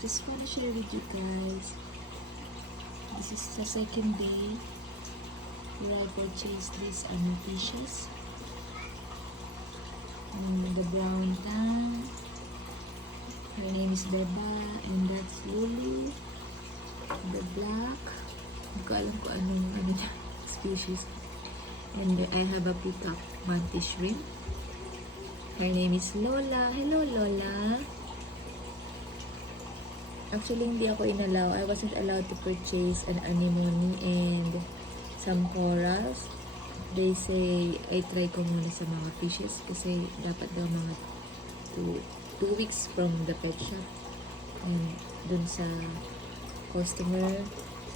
just want to share with you guys. This is the second day where I purchased these fishes. The brown tang. Her name is Beba, and that's Lulu. The black. Hindi ko alam kung anong species. And I have a peacock mantis shrimp. Her name is Lola. Hello, Lola. Actually, hindi ako inalaw. I wasn't allowed to purchase an anemone and some corals. They say, I try ko muna sa mga fishes kasi dapat daw mga 2 weeks from the pet shop. And dun sa customer,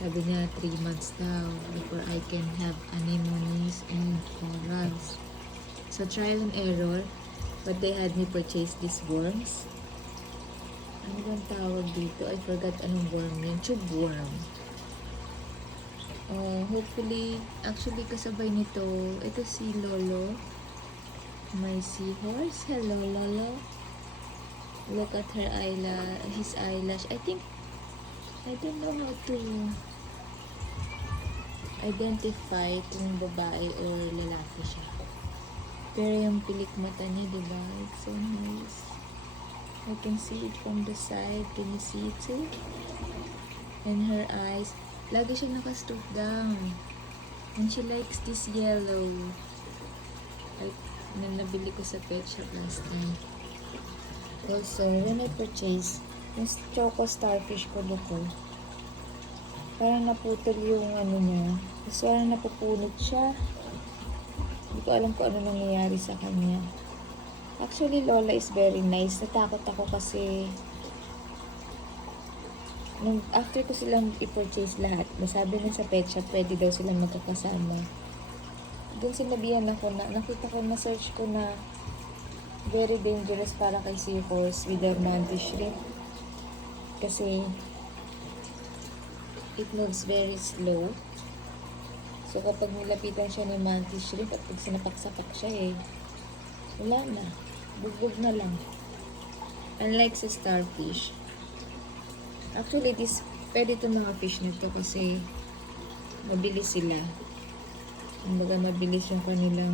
sabi niya 3 months daw before I can have anemones and corals. So, trial and error. But they had me purchase these worms. Ano bang tawag dito? I forgot anong worm yun. Tube worm. Hopefully, actually kasabay nito, ito si Lolo. My seahorse. Hello, Lolo. Look at her his eyelash. I don't know how to identify kung babae or lalaki siya. Pero yung pilik mata niya, diba? It's so nice. I can see it from the side. Can you see it too? And her eyes. Lagi siya naka-stoop down. And she likes this yellow. Like, nabili ko sa pet shop last time. Also, when I purchased, yung choco starfish ko ko, parang naputol yung niya. Tapos parang napupunot siya. Hindi ko alam kung ano nangyayari sa kanya. Actually, Lola is very nice. Natakot ako kasi after ko silang i-purchase lahat, nasabi na sa pet shop, pwede daw silang magkakasama. Doon sinabihan ako na, nakita ko na search ko na very dangerous para kay seahorse with the mantis shrimp. Kasi it moves very slow. So, kapag nilapitan siya ng mantis shrimp at pag sinapak-sapak siya wala na. Bugbog na lang. Unlike sa starfish. Actually, pwede itong mga fish nito kasi mabilis sila. Kumbaga, mabilis yung kanilang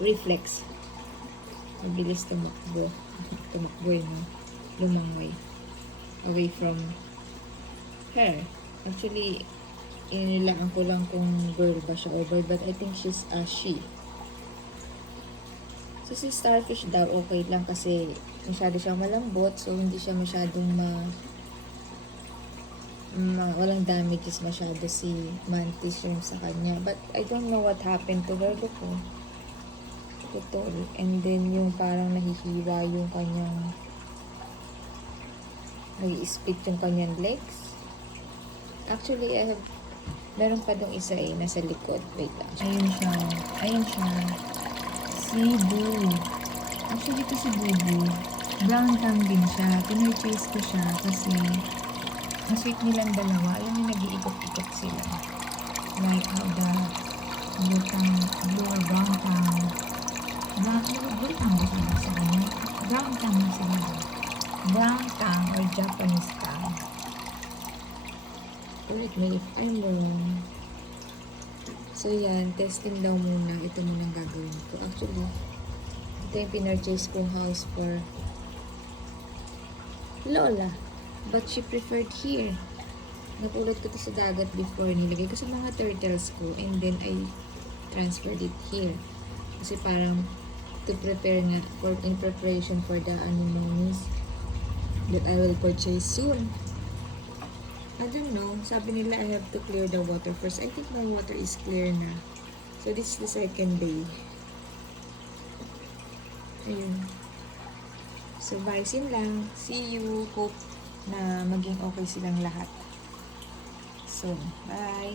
reflex. Mabilis tumakbo. Lumangoy. Away from her. Actually, inilaan ko lang kung girl ba siya or boy, but I think she's a she. So, si starfish daw okay lang kasi masyado siyang malambot, so hindi siya masyadong walang damages masyado si mantis shrimp sa kanya. But I don't know what happened to her. Look po. Putol. And then yung parang nahihiwa yung kanyang nag-split yung kanyang legs. Actually, meron pa dong isa nasa likod. Wait lang. Ayun siya. Si Boo. Actually, ito si Boo. Brown tang din siya. Pinurchase ko siya kasi ang sweet nilang dalawa. Alam mo, nag-iikot-ikot sila. Like how the blue or brown tang. Blue tang ba sila sa kanya? Brown tang na sila. Brown tang or Japanese tang. Correct me if I'm wrong. So, yan. Testing daw muna. Ito muna ang gagawin ko. Actually, ito yung pinurchase kong house for Lola. But she preferred here. Napulot ko to sa dagat before. Nilagay ko sa mga turtles ko. And then, I transferred it here. Kasi parang to prepare nga in preparation for the anemones that I will purchase soon. I don't know. Sabi nila I have to clear the water first. I think my water is clear na. So, this is the second day. Ayun. So, guys, yun lang. See you. Hope na maging okay silang lahat. So, bye!